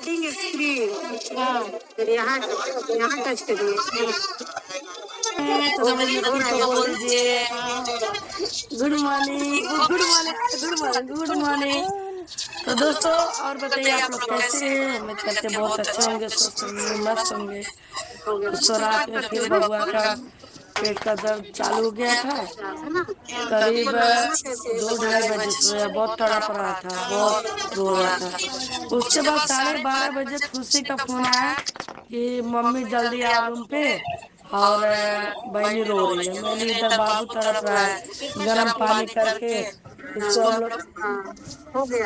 Screen हाँ फिर यहाँ टच करिए तो बोल दीजिए good morning good morning good morning good morning. तो दोस्तों और बताइए आप लोग कैसे हैं? उम्मीद करते बहुत अच्छे होंगे, स्वस्थ होंगे, मस्त होंगे। दोस्तों रात में फिर बबुआ का पेट का दर्द चालू हो गया था। करीब 2-2:30 बजे सोया, बहुत तड़प रहा था, बहुत रो रहा था। उसके बाद 12:30 बजे खुशी का फोन आया कि मम्मी जल्दी आओ रूम पे और बहनी रो रही है। मैंने इधर बाबू तड़प रहा है, गर्म पानी करके इसको हम लोग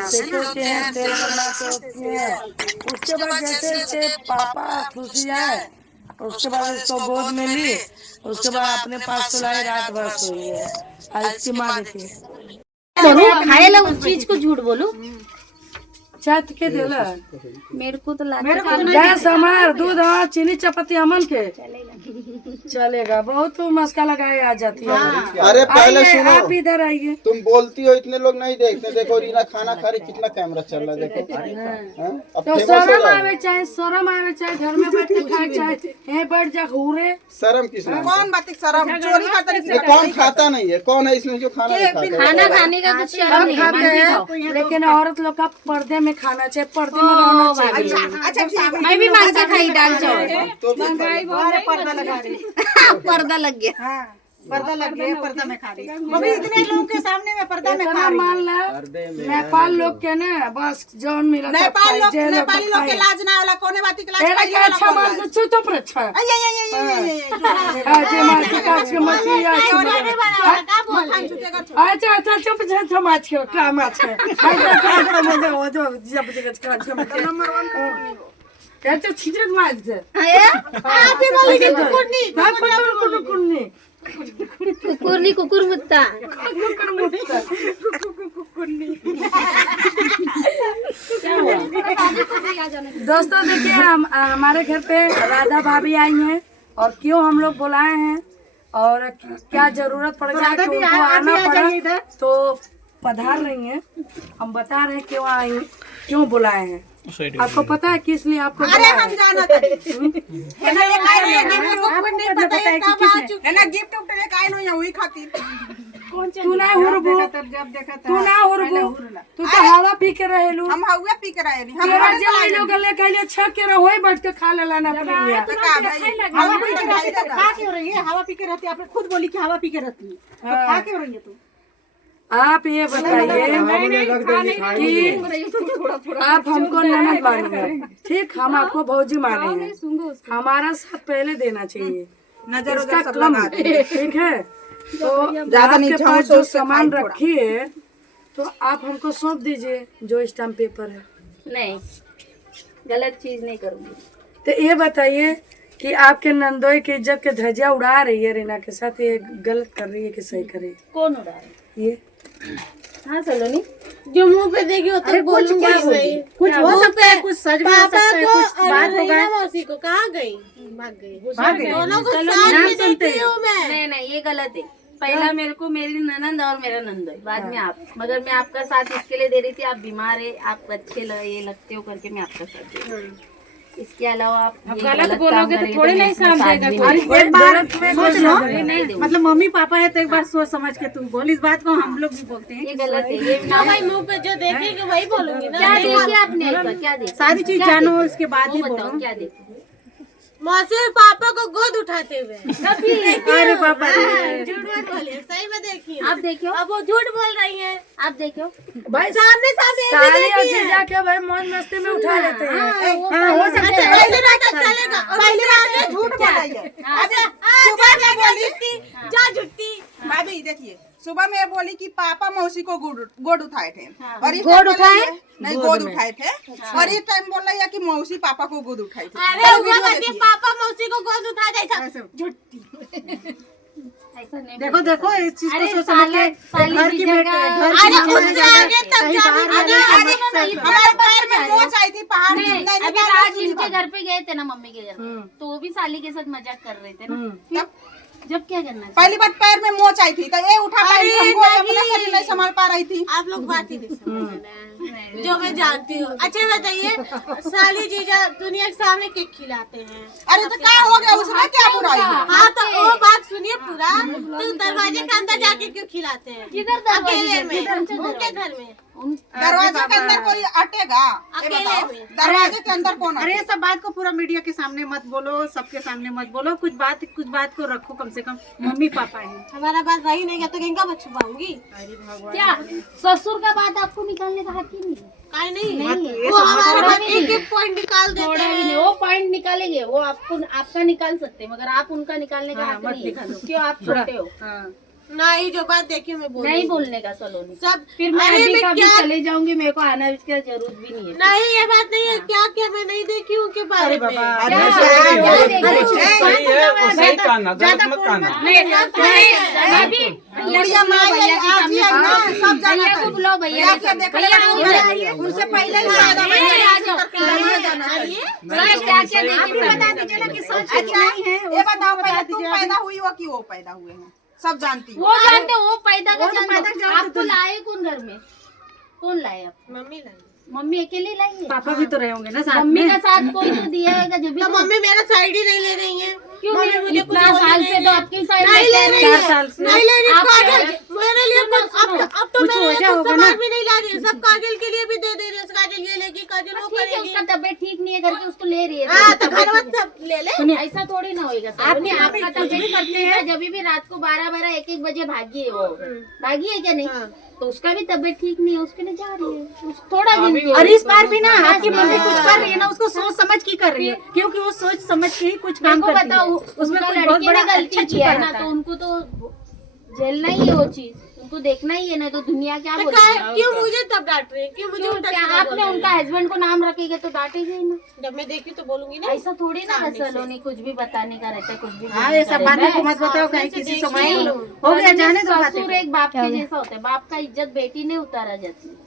सेके के हैं, तेल बना के किए हैं। उसके बाद जैसे इसके पापा और खुशी आए, उसके बाद इसको गोद में ली, उसके बाद अपने पास सुलाई, रात भर सोई है। आज इसकी माँ देखिए बोलो खाए ला उस चीज को झूठ बोलो। चाट के देला मेरे को तो गैस हमार दूध हाँ चीनी चपाती अमन के चलेगा। बहुत मस्का लगाए आ जाती है। अरे पहले सुनो, आप इधर आइए। तुम बोलती हो इतने लोग नहीं देखते। देखो रीना खाना खा रही, कितना कैमरा चल रहा है देखो। अब तो शर्म आवे चाहे घर में बैठ के खाए चाहे यहीं बैठ जा घूरे। शर्म किस नाम? कौन बात शर्म चोरी खाता ये कौन खाता नहीं है? कौन है इसमें जो खाना नहीं खाता? खाना खाने का कुछ शर्म नहीं है। लेकिन औरत लोग का पर्दे में खाना चाहिए, पर्दे में रहना चाहिए। अच्छा ठीक मैं भी मांसा खाई दाल चावल। पर्दा लगा रही पर्दा लग गया। हाँ पर्दा लग गया, पर्दा में खा रही मम्मी। इतने लोगों के सामने में पर्दा में खा रही। मान ला नेपाल लोग के ना बस जौन मिला नेपाली लोग के लाज ना होला। कोने बात की लाज के अच्छा बात तो पर अच्छा जे मार के काट के मछली अच्छा चुप जा माछ के का माछ है वो जो जब नंबर 1 कैसे छिजत माछ है आप ही बोली कि कुकुरनी कुकुरनी कुकुर मुत्ता दोस्तों देखिए हमारे घर पे राधा भाभी आई हैं और क्यों हम लोग बुलाए हैं और क्या जरूरत पड़ जाए तो उनको आना पड़ा तो पधार रही हैं। हम बता रहे हैं क्यों आई, क्यों बुलाए हैं। आपको पता है किस लिए आपको अरे हम जाना था गिफ्ट लेके आए नो वही खातिर। तू ना हुरबू तू तो हवा पी के रहेलू। हम हवा पी के रहे नहीं। हम जे लोग लेके आइए छक के रहोई बैठ के खा लेला ना अपने लिए। हवा पी के रहती है, खा क्यों रही है? हवा पी के रहती है। आपने खुद बोली कि हवा पी के रहती है, तो खा क्यों रही है तू? आप ये बताइए कि आप हमको ननद माने हैं, ठीक, हम आपको भौजी माने हैं, हमारा साथ पहले देना चाहिए, नजर उसका कम, ठीक है। तो आपके पास जो सामान रखी है तो आप हमको सौंप दीजिए जो स्टाम्प पेपर है। नहीं, गलत चीज नहीं करूँगी। तो ये बताइए कि आपके नंदोई की इज्जत के धज्जियां उड़ा रही है रीना के साथ, ये गलत कर रही है कि सही कर रही है? कौन उड़ा रहा है? ये हाँ सलोनी, जो मुंह पे देखी हो तो बोलूंगी सही। कुछ हो सकता है, कुछ सच भी हो सकता है, कुछ बात हो गई। मौसी को कहाँ गई? भाग गई। दोनों को साथ में देखती हूँ मैं। नहीं ये गलत है। पहला मेरे को मेरी ननंद और मेरा नंदोई, बाद में आप। मगर मैं आपका साथ इसके लिए दे रही थी, आप बीमार है, आप अच्छे ये लगते हो करके मैं आपका साथ दे रही हूँ। इसके अलावा आप गलत बोलोगे तो थोड़ी नहीं समझेगा। एक बार सोच लो, मतलब मम्मी पापा है तो एक बार सोच समझ के तुम बोल। इस बात को हम लोग भी बोलते हैं। ये गलत है। ये भाई मुंह पे जो देखेंगे वही बोलूंगी ना। क्या देखिए आपने? क्या देखा? सारी चीज जानो उसके बाद ही बोलो। क्या देखो? मौसी और पापा को गोद उठाते हुए। अरे पापा झूठ मत बोलिए, सही में देखिए। आप देखियो, अब वो झूठ बोल रही है। आप देखियो भाई, सामने साली और जीजा के भाई मौज मस्ती में उठा लेते हैं। हो सकता है। पहले रात चलेगा, पहले रात में झूठ बोलाई है। अच्छा सुबह में बोली जा झूठी भाभी। देखिए सुबह में बोली कि पापा मौसी को गोद उठाए थे और गोद उठाए नहीं, गोद उठाए थे और इस टाइम बोल रही है कि मौसी पापा को गोद उठाई थी। पापा मौसी को गोद उठा दे। झूठी। देखो देखो इस चीज को सोच समझ के घर की हमारे पैर में मोच आई थी पहाड़ जितना। अभी आज इनके घर पे गए थे ना, मम्मी के घर पे, तो वो भी साली के साथ मजाक कर रहे थे ना। जब क्या करना है? पहली बार पैर में मोच आई थी तो ये उठा पाई हमको अपना शरीर नहीं संभाल पा रही थी। आप लोग बात ही नहीं समझ जो मैं जानती हूँ। अच्छा बताइए, साली जीजा दुनिया के सामने केक खिलाते हैं। अरे तो क्या हो गया उसमें, क्या बुराई है? हाँ तो वो बात सुनिए पूरा, तो दरवाजे के अंदर जाके क्यों खिलाते हैं? किधर अकेले में, उनके घर में, दरवाजे के अंदर कोई अटेगा? ये बताओ, दरवाजे के अंदर कौन? अरे सब बात को पूरा मीडिया के सामने मत बोलो, सबके सामने मत बोलो, कुछ बात को रखो, कम से कम मम्मी पापा है। हमारा बात रही नहीं तो किनका बात छुपाऊंगी? क्या ससुर का बात आपको निकालने का हक ही नहीं है? काहे नहीं? नहीं, वो हमारे बात एक पॉइंट निकाल देते थोड़ा भी हैं। नहीं। वो पॉइंट निकालेंगे, वो आपको आपका निकाल सकते हैं, मगर आप उनका निकालने का हक नहीं है। क्यों आप छोटे हो? नहीं, जो बात देखी मैं बोल नहीं बोलने का सलोनी। सब। फिर मैं अरे अभी मैं का भी क्या- चले जाऊंगी, मेरे को आना की जरूरत भी नहीं है। नहीं, ये बात नहीं है। क्या क्या मैं नहीं देखी उनके बारे में। सही कहना, गलत मत कहना। गुड़िया माँ ये आज ही है ना, सब जाना भैया को बुलाओ, भैया क्या देखा उनसे पहले ही ज्यादा ये बताओ पहले तुम पैदा हुई हो कि वो पैदा हुए हैं? सब जानती हो। वो जानते हो, वो पैदा का जानते हो। आपको लाए कौन घर में? कौन लाए आप? मम्मी लाई। मम्मी अकेले लाई है? पापा भी तो रहे होंगे ना साथ मम्मी में। का साथ कोई तो दिया है जब भी तो मम्मी मेरा साइड ही नहीं ले रही है। क्यों मम्मी नहीं? मुझे कुछ इतना बोल साल नहीं से रही तो है। आपकी साइड नहीं ले रही है। 4 साल से। नहीं ले रही है। आप काजल क्या- मेरे लिए कुछ अब तो कुछ मेरे वजह लिए कुछ होगा सामान ना। भी नहीं ला रही है। सब काजल के लिए भी दे दे रही है। काजल ये लेगी, काजल वो ठीक है, करेगी। उसका तबीयत ठीक नहीं है करके उसको ले रही है। हाँ तो घर में सब ले ले। ऐसा थोड़ी ना होएगा सर। नहीं, आपका तबीयत ठीक नहीं है, जब भी रात को 12 1 1 बजे भागी है वो। भागी है क्या नहीं? तो उसका भी तबीयत ठीक नहीं है, उसके लिए जा रही है। थोड़ा दिन के लिए। और इस बार भी ना आपकी मम्मी कुछ कर रही है ना, उसको सोच समझ के कर रही है, क्योंकि वो सोच समझ के ही कुछ काम मेरे को करती बताओ, है। उसमें उनका कुछ बहुत लड़की बड़ा ने गलती अच्छा किया है छिपा ना, रहता तो है। उनको तो झेलना ही है वो चीज, उनको देखना ही है ना। तो दुनिया क्या तो बोलेगी? क्यों मुझे तब डांट रही है? क्यों मुझे क्यों? उल्टा क्या सीधा बोल आपने रही है? उनका हस्बैंड को नाम रखेगा तो डांटेगा ही ना। जब मैं देखी तो बोलूंगी ना। ऐसा थोड़ी ना सलोनी, कुछ भी बताने का रहता है, कुछ भी हाँ, बोलने ये का सब रहता बातें है। को मत बताओ, कहीं किसी समय नहीं, हो गया जाने दो बातें ससुर को। एक बाप के जैसा होता है। बाप का इज्जत बेटी ने उतारा जाती है।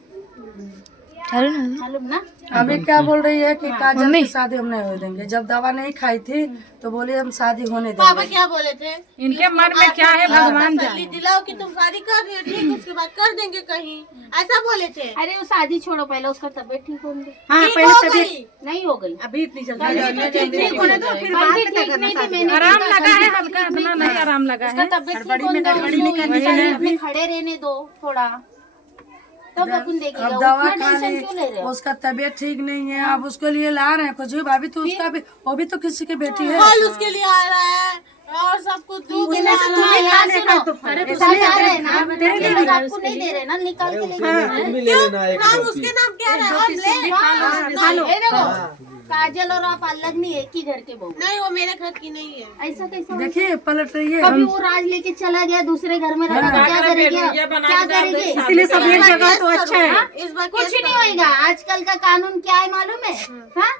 मालूम ना? अभी क्या बोल रही है कि काजल की शादी हम नहीं हो देंगे। जब दवा नहीं खाई थी तो बोली हम शादी होने पापा देंगे। क्या बोले थे? इनके मन में क्या है भगवान तसल्ली दिलाओ कि तुम शादी कर रही हो, ठीक, उसके बाद कर देंगे कहीं, ऐसा बोले थे। अरे वो शादी छोड़ो, पहले उसका तबीयत ठीक होंगे। हाँ ठीक पहले हो तबीयत गई। नहीं हो गई। अभी इतनी जल्दी ठीक होने दो, फिर बाद में क्या करना शादी। आराम लगा है, हल्का इतना नहीं आराम लगा उसका है। तबीयत हड़बड़ी ठीक में होने दो, गड़बड़ी नहीं करनी उसको चाहिए। में खड़े रहने दो थोड़ा, तब अपन देखेगा। अब दवा उतना खा टेंशन क्यों ले रहे ली, हो? उसका तबीयत ठीक नहीं है, अब उसके लिए ला रहे हैं कुछ भी। भाभी तो उसका भी, वो भी तो किसी की बेटी है। फल उसके लिए आ रहा है और सब कुछ दूध उसमें से ला रहा तुम्हें है। क्या सुनो? अरे तो बता रहे हैं ना, ये लोग आपको नहीं दे रहे ना, निकाल के लेके नाम उसके नाम क्या रहा है? हम ले। खा लो। ये देखो, काजल और आप अलग नहीं, एक ही घर के बहू। नहीं, वो मेरे घर की नहीं है। ऐसा कैसा हो? देखिए पलट रही है। कभी वो राज लेके चला गया दूसरे घर में रहना, क्या करेंगे? क्या करेंगे? इसीलिए सब एक जगह तो अच्छा है। इस बार कुछ नहीं होएगा। आजकल का कानून क्या है मालूम है? हाँ,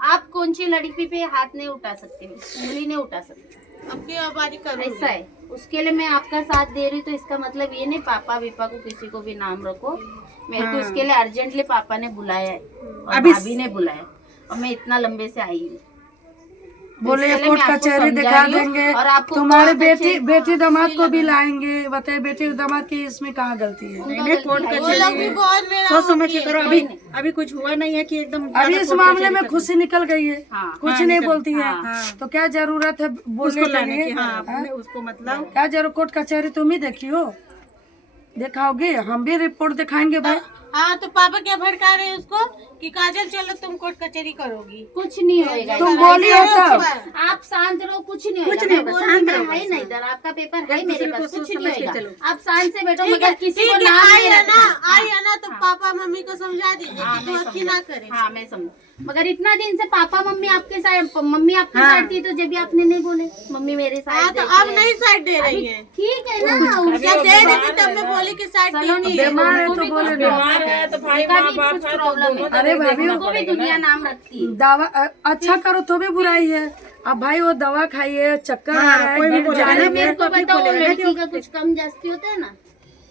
आप कौन सी लड़की पे हाथ नहीं उठा सकते, उंगली नहीं उठा सकते। आपकी आबादी कर ऐसा है। उसके लिए मैं आपका साथ दे रही, तो इसका मतलब ये नहीं पापा विपा को किसी को भी नाम रखो। मेरे को इसके लिए अर्जेंटली पापा ने बुलाया है और भाभी ने बुलाया, और मैं इतना लंबे से आई हूँ। बोले इसके लिए कोर्ट मैं आपको कचहरी समझा दिखा रही हूँ, देंगे, और आपको तुम्हारे बहुत अच्छे- बेटी दामाद को भी लाएंगे। बताइए बेटी दामाद की इसमें कहाँ गलती है? उनका नहीं, कोर्ट गलती है। वो लोग भी बहुत मेरा सोच समझ के करो। अभी कुछ हुआ नहीं है कि एकदम अभी इस मामले में खुशी निकल गई है, हाँ। कुछ नहीं बोलती है, हाँ। तो क्या जरूरत है बोलने उसको के लाने लिए? की। हाँ, आपने उसको मतलब क्या जरूर कोर्ट कचहरी तुम ही देखी हो, दिखाओगे, हम भी रिपोर्ट दिखाएंगे भाई। हाँ तो पापा क्या भड़का रहे हैं उसको कि काजल चलो तुम कोर्ट कचहरी करोगी। कुछ नहीं होएगा। तुम बोली हो तब। आप शांत रहो, कुछ नहीं कुछ होएगा। नहीं मैं होगा, बोल रही शांत हूँ, रहो। है ना इधर आपका पेपर है मेरे पास, सोच कुछ नहीं समझ के होएगा। चलो। आप शांत से बैठो, ठीक मगर है, किसी ठीक को है, नाम आई नहीं है ना, रखना। आई है ना, तो पापा मम्मी को समझा दीजिए हाँ, कि मैं दोस्ती ना करे। हाँ मैं समझ, मगर इतना दिन से पापा मम्मी आपके साइड, मम्मी आपकी साइड थी, तो जब भी आपने नहीं बोले मम्मी मेरे हाँ साइड तो अब नहीं साइड दे रही है। ठीक है ना। जब दे रही थी तब मैं बोली कि साइड देती है। बीमार है तो बोले ना। कुछ प्रॉब्लम है, अरे भाभी उनको भी दुनिया नाम रखती है। दवा अच्छा करो तो भी बुराई है। अब भाई वो दवा खाइए, चक्कर आ रहा है, गिर जाने अरे में। मेरे को बताओ, लड़की का कुछ कम जास्ती होता है ना,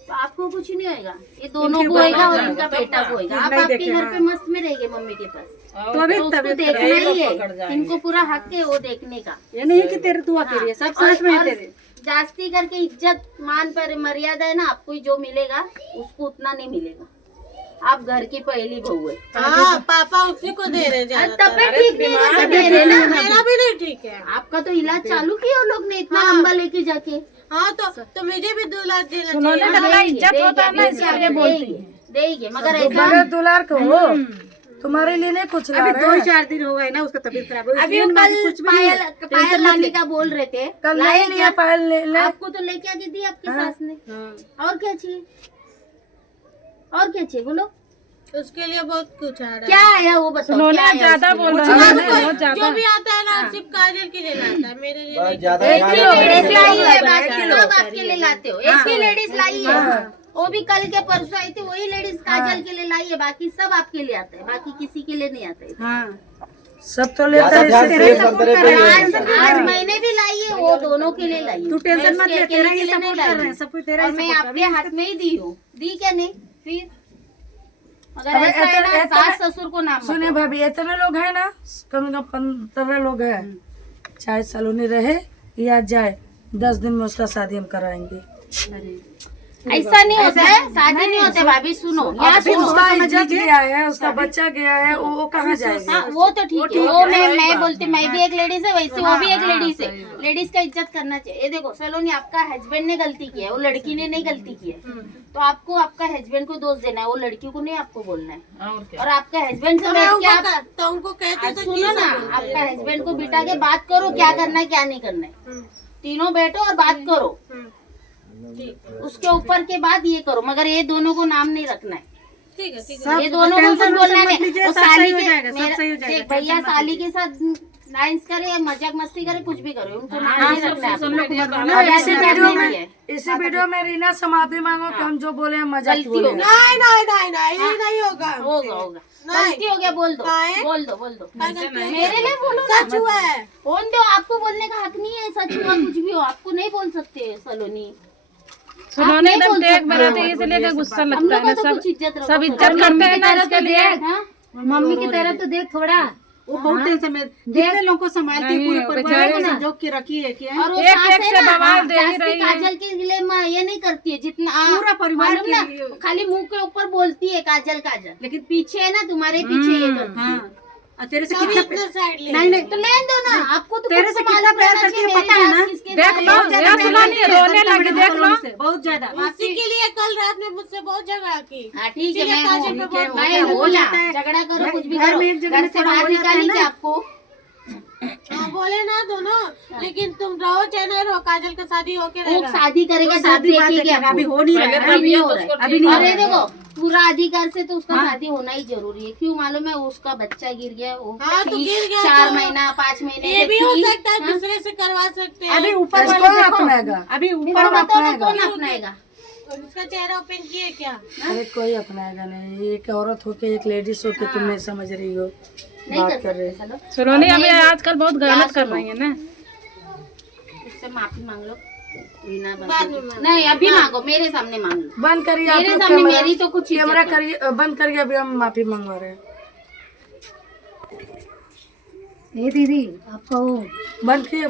तो आपको कुछ नहीं होएगा। ये दोनों को होएगा और इनका बेटा को होएगा। आप आपके घर पे मस्त में रहेंगे मम्मी के पास, तो अभी तो उसको देखना ही है। इनको पूरा हक है वो देखने का। ये नहीं है कि तेरे दुआ के लिए सब साथ में है तेरे। जास्ती करके इज्जत मान पर मर्यादा है ना, आपको जो मिलेगा उसको उतना नहीं मिलेगा। आप घर की पहली बहू है। हाँ पापा उसी को दे रहे ज्यादा। तबियत ठीक नहीं है तो दे रहे ना। मेरा भी नहीं ठीक है। आपका तो इलाज चालू किया उन लोग ने इतना लंबा लेके जाके। हाँ तो मुझे भी 2 लाख देना चाहिए। इज्जत होता है ना, इसलिए बोलती है देंगे, मगर ऐसा बगैर दुलार को हो तुम्हारे लिए नहीं कुछ ला अभी रहे हैं। 2-4 दिन हो गए ना उसका तबीयत खराब है। अभी कल पायल लाने का बोल रहे थे, कल नहीं लिया पायल ले आपको तो लेके आके दी आपकी सास ने। और क्या चाहिए, और क्या चाहिए बोलो, उसके लिए बहुत कुछ आ रहा क्या आया वो बताओ। क्या ज्यादा बोल रहे है। जो भी आता है ना सिर्फ काजल के लिए लाता है, मेरे लिए नहीं। ज्यादा लेडीज लाई है, बाकी सब आपके लिए लाते हो। एक ही लेडीज लाई है, वो भी कल के परसों आई थी, वही लेडीज काजल के लिए लाई है, बाकी सब आपके लिए आता है, बाकी किसी के लिए नहीं आता है। हाँ सब तो लेकर आज मैंने भी लाई है, वो दोनों के लिए लाई है। तू टेंशन मत ले, मैं तेरा उसके ही अकेले के लिए सपोर्ट नहीं कर रहे लाई हैं, है। सब कुछ तेरा और ही मैं सपोर्ट आपके हाथ में ही दी हूँ, दी क्या नहीं फिर। मगर अबे ऐसा है ना, इतना- सास ससुर को नाम सुने भाभी इतने लोग हैं ना, कम से कम 15 लोग हैं, चाहे सलोनी रहे या जाए 10 दिन में उसका शादी हम कराएंगे। ऐसा नहीं होता है, शादी नहीं होता है भाभी। सुनो यहाँ अभी सुनो, उसका इज्जत गया है, उसका बच्चा गया है, वो कहाँ जाएगा। हाँ वो तो ठीक है, वो मैं बोलती, मैं भी एक लेडीज है, वैसे वो भी एक लेडीज है। लेडीज का इज्जत करना चाहिए। ये देखो सलोनी, आपका हस्बैंड ने गलती की है, वो लड़की ने नहीं गलती की है, तो आपको आपका हस्बैंड को दोष देना है, वो लड़की को नहीं आपको बोलना है। और आपका हस्बैंड से बैठ के आप तो उनको कहते तो सुनो ना, आपका हस्बैंड को बिठा के बात करो, क्या करना है क्या नहीं करना है, तीनों बैठो और बात करो। उसके ऊपर के बाद ये करो, मगर ये दोनों को नाम नहीं रखना है। ठीक है ये दोनों को कुछ बोलना नहीं। लीजिए, वो सब साली सही हो के जाएगा, सब सही हो जाएगा, देख भैया, साली के साथ डांस करे या मजाक मस्ती करे, कुछ भी करे, उनको नाम नहीं रखना है। अब इसी वीडियो में रीना से माफी मांगो कि हम जो बोले हम मजाक गलती बोले। हो गई, नहीं ये नहीं होगा। होगा होगा, गलती हो गया, बोल दो बोल दो बोल दो। मेरे लिए बोलो, सच हुआ है। बोल दो, आपको बोलने का हक नहीं है। सच हुआ कुछ भी हो, आपको नहीं बोल सकते सलोनी। सुनोने एकदम टेक बनाते हैं, इसलिए गुस्सा हम लगता लोग है को ना। तो कुछ इज्जत रखो। सब इज्जत करते हैं ना इसके लिए। मम्मी की तरह तो देख थोड़ा, वो बहुत टेंशन में कितने लोगों को संभालती है, पूरे परिवार को संजो के रखी है कि और वो एक सास एक है से ना, बवाल दे ही जास्ती रही है। काजल के लिए ये नहीं करती है जितना पूरा परिवार मालूम के ना, लिए। खाली मुंह के ऊपर बोलती है काजल काजल, लेकिन पीछे है ना, तुम्हारे पीछे ये करती है। हाँ और तेरे से कभी कितना इतना साइड ले। नहीं नहीं तो लेन दो ना, आपको तो तेरे खुद से को कितना मालूम प्यार रहना करती है, चाहिए पता है मेरी ना? सास किसके देख साथ लो, है। या सुनानी रोने लगी, देख लो। बहुत ज्यादा इसी के लिए कल रात में मुझसे बहुत झगड़ा की। हाँ ठीक है, इसीलिए मैं काजल हूँ, पे बहुत मैं हो हूँ ना, जाता है। झगड़ा करो कुछ भी घर करो, में एक जगह घर से थोड़ा बाहर हो जाता है निकालेंगे ना। आपको। हाँ बोले ना दोनों, लेकिन तुम रहो चाहे ना रहो, काजल का शादी होके वो रहेगा। शादी करेगा, शादी तब बात देखेंगे है, अभी आपको। हो नहीं रहा है। अभी नहीं हो रहा है। अभी नहीं हो अरे रहा है। देखो, पूरा अधिकार से तो उसका शादी होना ही जरूरी है। क्यों मालूम है, उसका बच्चा गिर गया, वो हाँ, तो गिर गया 4 तो महीना 5 महीने ये की भी हो थी। सकता है, दूसरे से करवा सकते हैं। अभी ऊपर इसको वाला देखो, अपनाएगा, अभी फिर ऊपर वाला बताओ ना, अपनाएगा। कौन अपनाएगा? उसका चेहरा ओपन किए क्या? अरे कोई अपनाएगा नहीं। एक औरत होके एक लेडीज होके तुम नहीं समझ रही हो, नहीं बात कर कर रहे सकते। चलो सुनोनी अभी आजकल बहुत गलत कर रही है ना। उससे माफी मांग लो, रीना बन बाद के। में नहीं अभी मांगो, मेरे सामने मांग लो। बंद करिए आप मेरे लोग सामने कैमरा, मेरी तो कुछ इज्जत कैमरा नहीं। करिए, बंद करिए, अभी हम माफी मंगवा रहे हैं। ये दीदी आपका वो बंद किए।